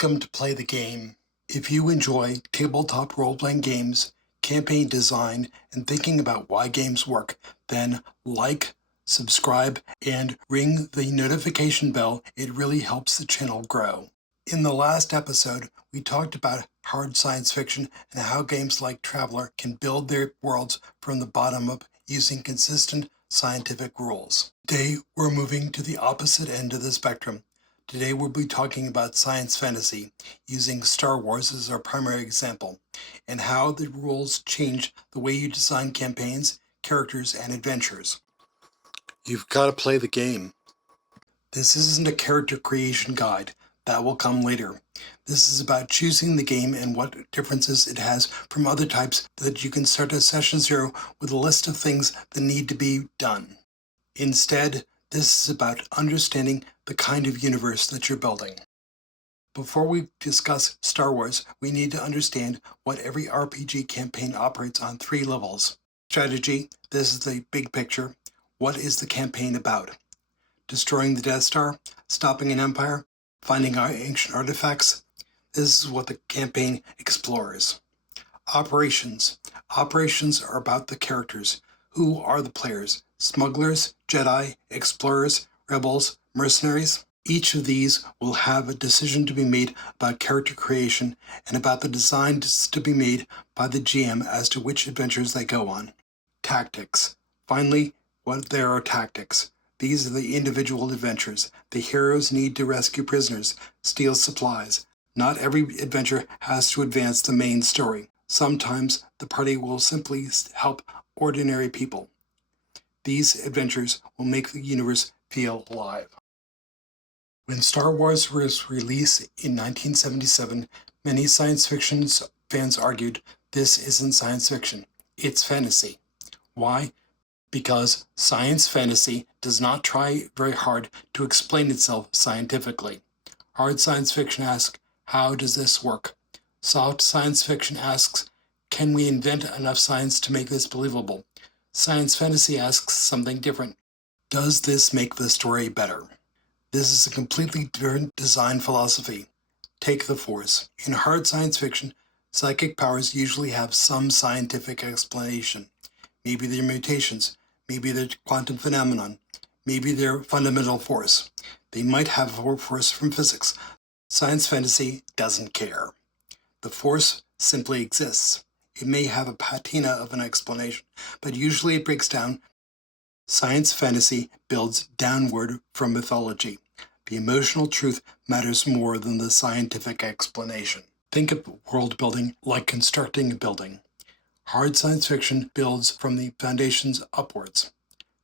Welcome to Play the Game. If you enjoy tabletop role-playing games, campaign design, and thinking about why games work, then like, subscribe, and ring the notification bell. It really helps the channel grow. In the last episode, we talked about hard science fiction and how games like Traveller can build their worlds from the bottom up using consistent scientific rules. Today, we're moving to the opposite end of the spectrum. Today we'll be talking about science fantasy, using Star Wars as our primary example, and how the rules change the way you design campaigns, characters, and adventures. You've got to play the game. This isn't a character creation guide. That will come later. This is about choosing the game and what differences it has from other types, that you can start at session 0 with a list of things that need to be done. Instead, this is about understanding the kind of universe that you're building. Before we discuss Star Wars, we need to understand what every RPG campaign operates on 3 levels. Strategy, this is the big picture. What is the campaign about? Destroying the Death Star, stopping an empire, finding our ancient artifacts. This is what the campaign explores. Operations. Operations are about the characters. Who are the players? Smugglers, Jedi, explorers, rebels, mercenaries? Each of these will have a decision to be made about character creation and about the designs to be made by the GM as to which adventures they go on. Tactics. Finally, what there are tactics. These are the individual adventures. The heroes need to rescue prisoners, steal supplies. Not every adventure has to advance the main story. Sometimes the party will simply help ordinary people. These adventures will make the universe feel alive. When Star Wars was released in 1977, many science fiction fans argued, this isn't science fiction, it's fantasy. Why? Because science fantasy does not try very hard to explain itself scientifically. Hard science fiction asks, how does this work? Soft science fiction asks, can we invent enough science to make this believable? Science fantasy asks something different. Does this make the story better? This is a completely different design philosophy. Take the Force. In hard science fiction, psychic powers usually have some scientific explanation. Maybe they're mutations, maybe they're quantum phenomenon, maybe they're fundamental force. They might have a force from physics. Science fantasy doesn't care. The Force simply exists. It may have a patina of an explanation, but usually it breaks down. Science fantasy builds downward from mythology. The emotional truth matters more than the scientific explanation. Think of world building like constructing a building. Hard science fiction builds from the foundations upwards.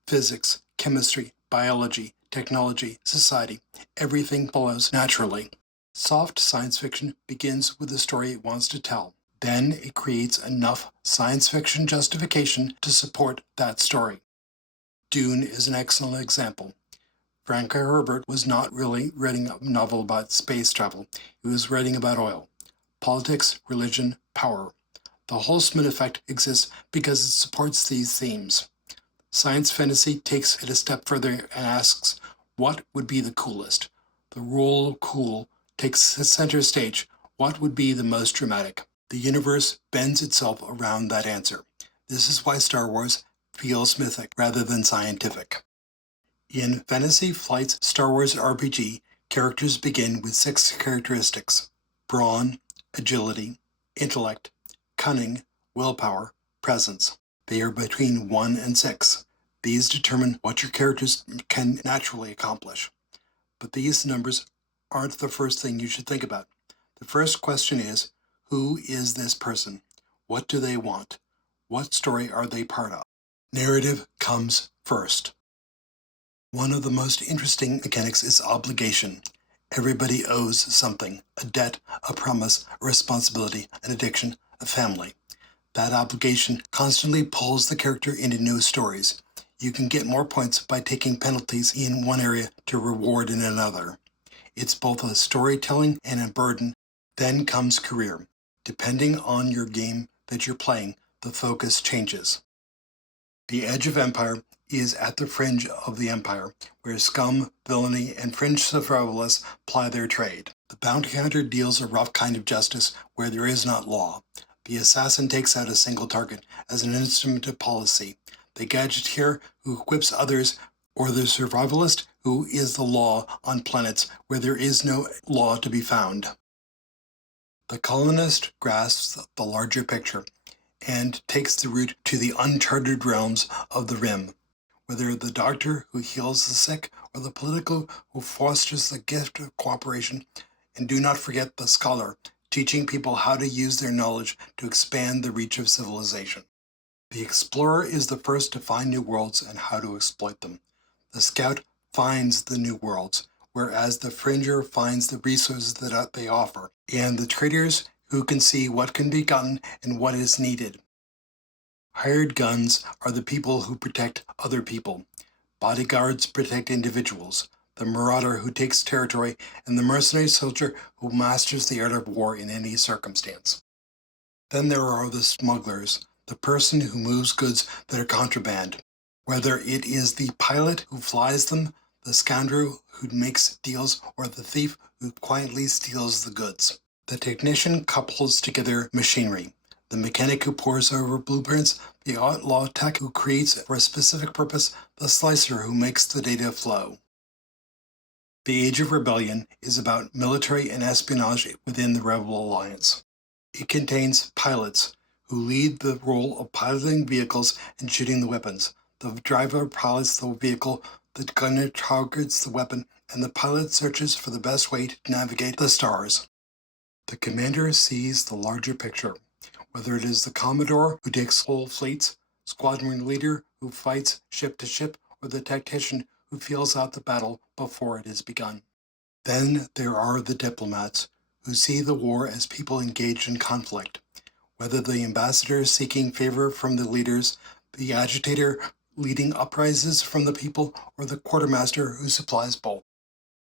Physics, chemistry, biology, technology, society, everything follows naturally. Soft science fiction begins with the story it wants to tell. Then it creates enough science fiction justification to support that story. Dune is an excellent example. Frank Herbert was not really writing a novel about space travel. He was writing about oil, politics, religion, power. The Holtzman effect exists because it supports these themes. Science fantasy takes it a step further and asks, what would be the coolest? The role of cool takes center stage. What would be the most dramatic? The universe bends itself around that answer. This is why Star Wars feels mythic rather than scientific. In Fantasy Flight's Star Wars RPG, characters begin with 6 characteristics: brawn, agility, intellect, cunning, willpower, presence. They are between 1 and 6. These determine what your characters can naturally accomplish. But these numbers aren't the first thing you should think about. The first question is, who is this person? What do they want? What story are they part of? Narrative comes first. One of the most interesting mechanics is obligation. Everybody owes something: a debt, a promise, a responsibility, an addiction, a family. That obligation constantly pulls the character into new stories. You can get more points by taking penalties in one area to reward in another. It's both a storytelling and a burden. Then comes career. Depending on your game that you're playing, the focus changes. The edge of empire is at the fringe of the empire, where scum, villainy, and fringe survivalists ply their trade. The bounty hunter deals a rough kind of justice where there is not law. The assassin takes out a single target as an instrument of policy. The gadgeteer who equips others, or the survivalist who is the law on planets where there is no law to be found. The colonist grasps the larger picture and takes the route to the uncharted realms of the Rim. Whether the doctor who heals the sick or the political who fosters the gift of cooperation, and do not forget the scholar, teaching people how to use their knowledge to expand the reach of civilization. The explorer is the first to find new worlds and how to exploit them. The scout finds the new worlds, whereas the fringer finds the resources that they offer, and the traders who can see what can be gotten and what is needed. Hired guns are the people who protect other people. Bodyguards protect individuals. The marauder who takes territory, and the mercenary soldier who masters the art of war in any circumstance. Then there are the smugglers, the person who moves goods that are contraband. Whether it is the pilot who flies them, the scoundrel who makes deals, or the thief who quietly steals the goods. The technician couples together machinery. The mechanic who pores over blueprints, the outlaw tech who creates for a specific purpose, the slicer who makes the data flow. The Age of Rebellion is about military and espionage within the Rebel Alliance. It contains pilots who lead the role of piloting vehicles and shooting the weapons. The driver pilots the vehicle, the gunner targets the weapon, and the pilot searches for the best way to navigate the stars. The commander sees the larger picture. Whether it is the Commodore who takes whole fleets, squadron leader who fights ship to ship, or the tactician who feels out the battle before it is begun. Then there are the diplomats who see the war as people engaged in conflict. Whether the ambassador is seeking favor from the leaders, the agitator leading uprisings from the people, or the quartermaster who supplies both.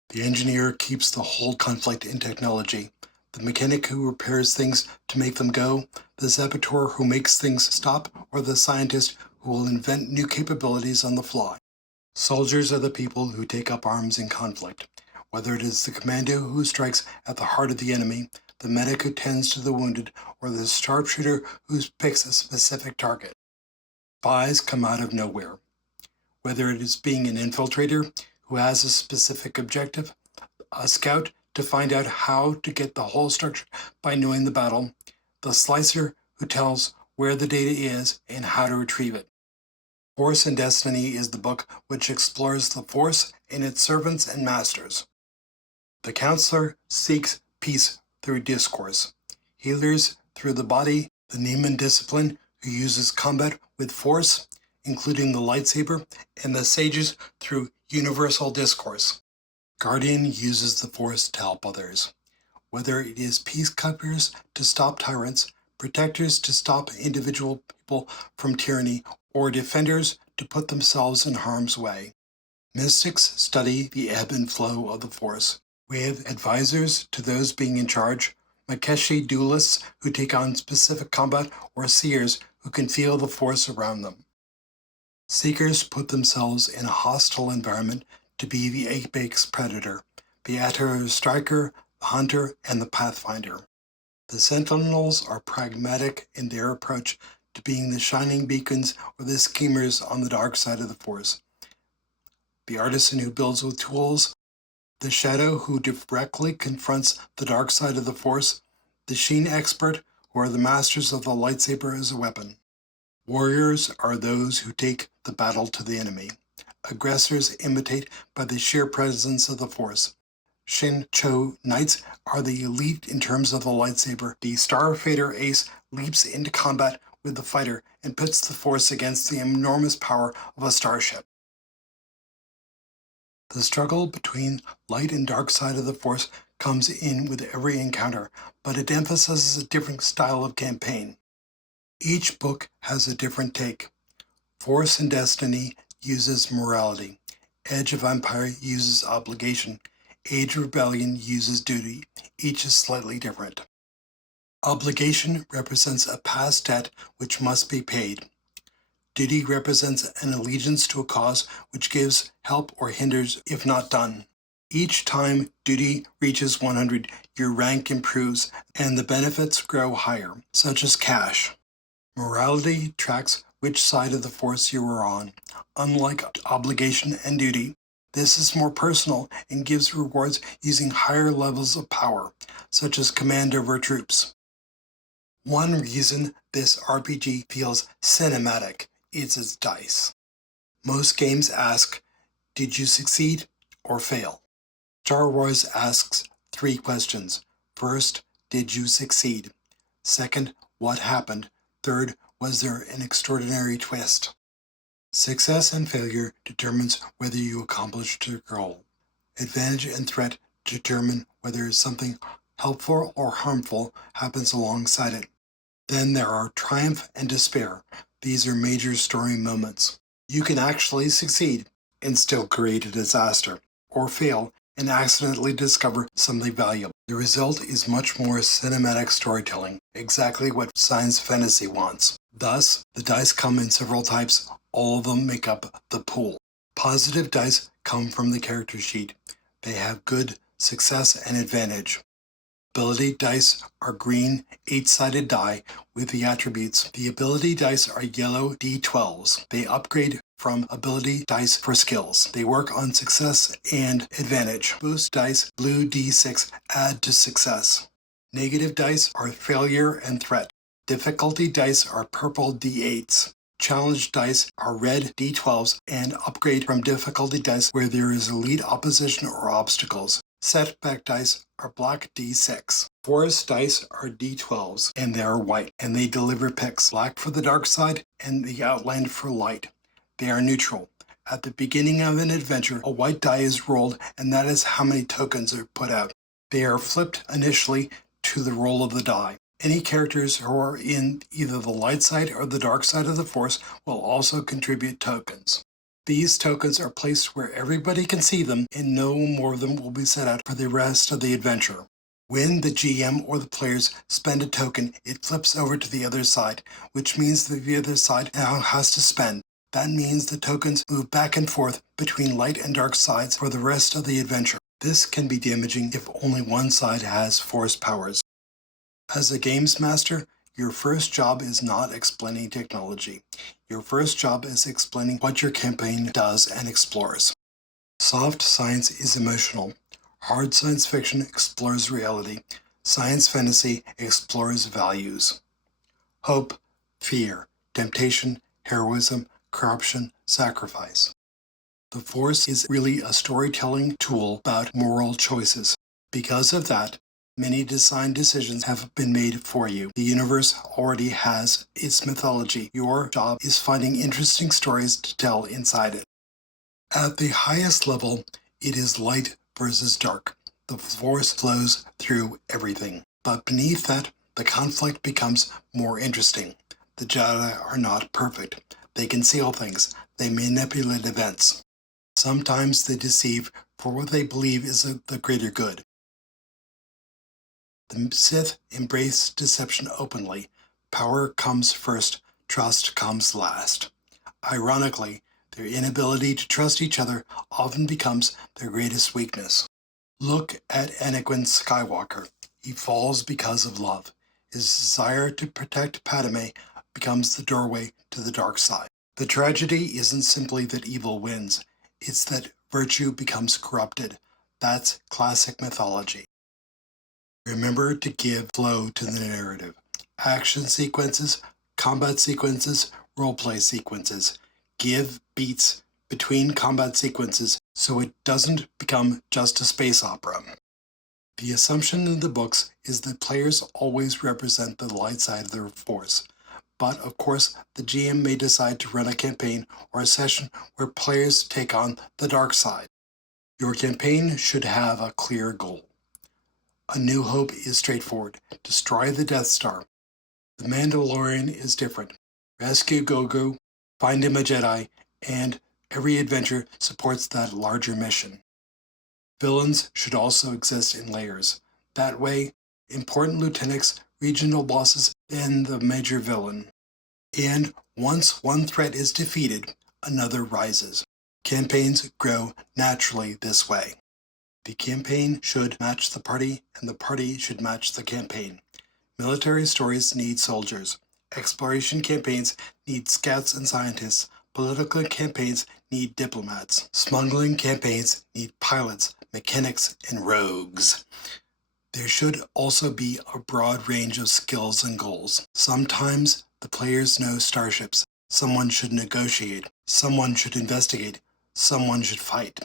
The engineer keeps the whole conflict in technology. The mechanic who repairs things to make them go, the saboteur who makes things stop, or the scientist who will invent new capabilities on the fly. Soldiers are the people who take up arms in conflict, whether it is the commando who strikes at the heart of the enemy, the medic who tends to the wounded, or the sharpshooter who picks a specific target. Spies come out of nowhere, whether it is being an infiltrator who has a specific objective, a scout to find out how to get the whole structure by knowing the battle, the slicer who tells where the data is and how to retrieve it. Force and Destiny is the book which explores the Force and its servants and masters. The counselor seeks peace through discourse. Healers through the body, the Neiman discipline who uses combat with force, including the lightsaber, and the sages through universal discourse. Guardian uses the Force to help others. Whether it is peacekeepers to stop tyrants, protectors to stop individual people from tyranny, or defenders to put themselves in harm's way. Mystics study the ebb and flow of the Force. We have advisors to those being in charge, Makeshi duelists who take on specific combat, or seers who can feel the Force around them. Seekers put themselves in a hostile environment to be the apex predator, the Atara striker, the hunter, and the pathfinder. The Sentinels are pragmatic in their approach to being the shining beacons or the schemers on the dark side of the Force. The artisan who builds with tools, the Shadow who directly confronts the dark side of the Force, the Sheen expert who are the masters of the lightsaber as a weapon. Warriors are those who take the battle to the enemy. Aggressors imitate by the sheer presence of the Force. Shin Cho Knights are the elite in terms of the lightsaber. The Starfader ace leaps into combat with the fighter and pits the Force against the enormous power of a starship. The struggle between light and dark side of the Force comes in with every encounter, but it emphasizes a different style of campaign. Each book has a different take. Force and Destiny uses morality. Edge of Empire uses obligation. Age of Rebellion uses duty. Each is slightly different. Obligation represents a past debt which must be paid. Duty represents an allegiance to a cause which gives help or hinders if not done. Each time duty reaches 100, your rank improves and the benefits grow higher, such as cash. Morality tracks which side of the force you are on. Unlike obligation and duty, this is more personal and gives rewards using higher levels of power, such as command over troops. One reason this RPG feels cinematic is its dice. Most games ask, did you succeed or fail? Star Wars asks 3 questions. First, did you succeed? Second, what happened? Third, was there an extraordinary twist? Success and failure determines whether you accomplished your goal. Advantage and threat determine whether something helpful or harmful happens alongside it. Then there are triumph and despair. These are major story moments. You can actually succeed and still create a disaster, or fail and accidentally discover something valuable. The result is much more cinematic storytelling, exactly what science fantasy wants. Thus, the dice come in several types, all of them make up the pool. Positive dice come from the character sheet. They have good, success, and advantage. Ability dice are green, 8-sided die with the attributes. The ability dice are yellow D12s. They upgrade from ability dice for skills. They work on success and advantage. Boost dice, blue D6, add to success. Negative dice are failure and threat. Difficulty dice are purple D8s. Challenge dice are red D12s and upgrade from difficulty dice where there is elite opposition or obstacles. Setback dice are black D6. Forest dice are D12s and they are white and they deliver picks. Black for the dark side and the outland for light. They are neutral. At the beginning of an adventure, a white die is rolled and that is how many tokens are put out. They are flipped initially to the roll of the die. Any characters who are in either the light side or the dark side of the force will also contribute tokens. These tokens are placed where everybody can see them and no more of them will be set out for the rest of the adventure. When the GM or the players spend a token, it flips over to the other side, which means that the other side now has to spend. That means the tokens move back and forth between light and dark sides for the rest of the adventure. This can be damaging if only one side has force powers. As a games master, your first job is not explaining technology. Your first job is explaining what your campaign does and explores. Soft science is emotional. Hard science fiction explores reality. Science fantasy explores values. Hope, fear, temptation, heroism, corruption, sacrifice. The Force is really a storytelling tool about moral choices. Because of that, many design decisions have been made for you. The universe already has its mythology. Your job is finding interesting stories to tell inside it. At the highest level, it is light versus dark. The Force flows through everything. But beneath that, the conflict becomes more interesting. The Jedi are not perfect. They conceal things. They manipulate events. Sometimes they deceive for what they believe is the greater good. The Sith embrace deception openly. Power comes first, trust comes last. Ironically, their inability to trust each other often becomes their greatest weakness. Look at Anakin Skywalker. He falls because of love. His desire to protect Padme becomes the doorway to the dark side. The tragedy isn't simply that evil wins, it's that virtue becomes corrupted. That's classic mythology. Remember to give flow to the narrative. Action sequences, combat sequences, roleplay sequences. Give beats between combat sequences so it doesn't become just a space opera. The assumption in the books is that players always represent the light side of their force. But of course, the GM may decide to run a campaign or a session where players take on the dark side. Your campaign should have a clear goal. A New Hope is straightforward. Destroy the Death Star. The Mandalorian is different. Rescue Grogu, find him a Jedi, and every adventure supports that larger mission. Villains should also exist in layers. That way, important lieutenants, regional bosses, and the major villain. And once one threat is defeated, another rises. Campaigns grow naturally this way. The campaign should match the party, and the party should match the campaign. Military stories need soldiers. Exploration campaigns need scouts and scientists. Political campaigns need diplomats. Smuggling campaigns need pilots, mechanics, and rogues. There should also be a broad range of skills and goals. Sometimes the players know starships. Someone should negotiate. Someone should investigate. Someone should fight.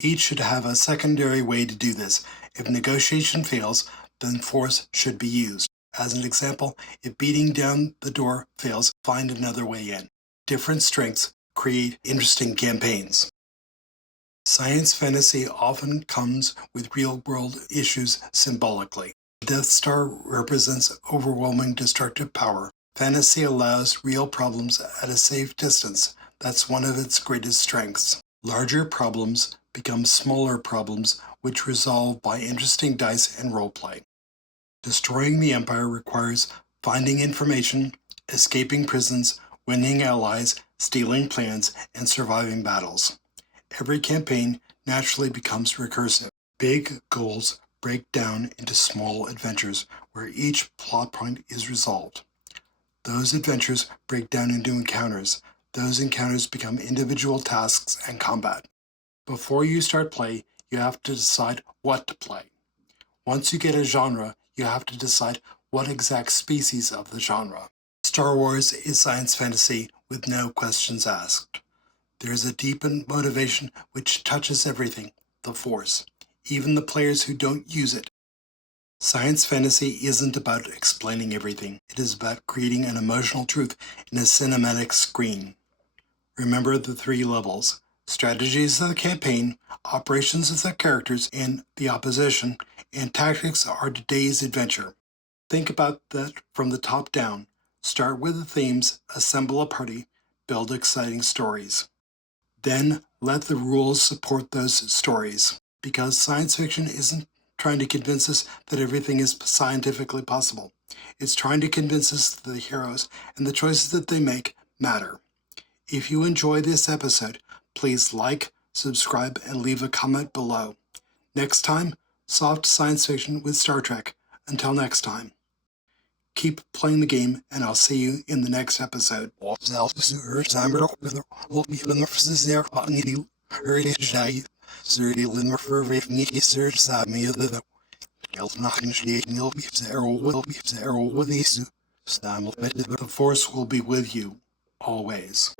Each should have a secondary way to do this. If negotiation fails, then force should be used. As an example, if beating down the door fails, find another way in. Different strengths create interesting campaigns. Science fantasy often comes with real-world issues symbolically. The Death Star represents overwhelming destructive power. Fantasy allows real problems at a safe distance. That's one of its greatest strengths. Larger problems become smaller problems, which resolve by interesting dice and roleplay. Destroying the Empire requires finding information, escaping prisons, winning allies, stealing plans, and surviving battles. Every campaign naturally becomes recursive. Big goals break down into small adventures where each plot point is resolved. Those adventures break down into encounters. Those encounters become individual tasks and combat. Before you start play, you have to decide what to play. Once you get a genre, you have to decide what exact species of the genre. Star Wars is science fantasy with no questions asked. There is a deep motivation which touches everything, the Force, even the players who don't use it. Science fantasy isn't about explaining everything. It is about creating an emotional truth in a cinematic screen. Remember the 3 levels: strategies of the campaign, operations of the characters and the opposition, and tactics are today's adventure. Think about that from the top down. Start with the themes, assemble a party, build exciting stories. Then let the rules support those stories, because science fiction isn't trying to convince us that everything is scientifically possible. It's trying to convince us that the heroes and the choices that they make matter. If you enjoy this episode, please like, subscribe, and leave a comment below. Next time, soft science fiction with Star Trek. Until next time. Keep playing the game, and I'll see you in the next episode. The Force will be with you, always.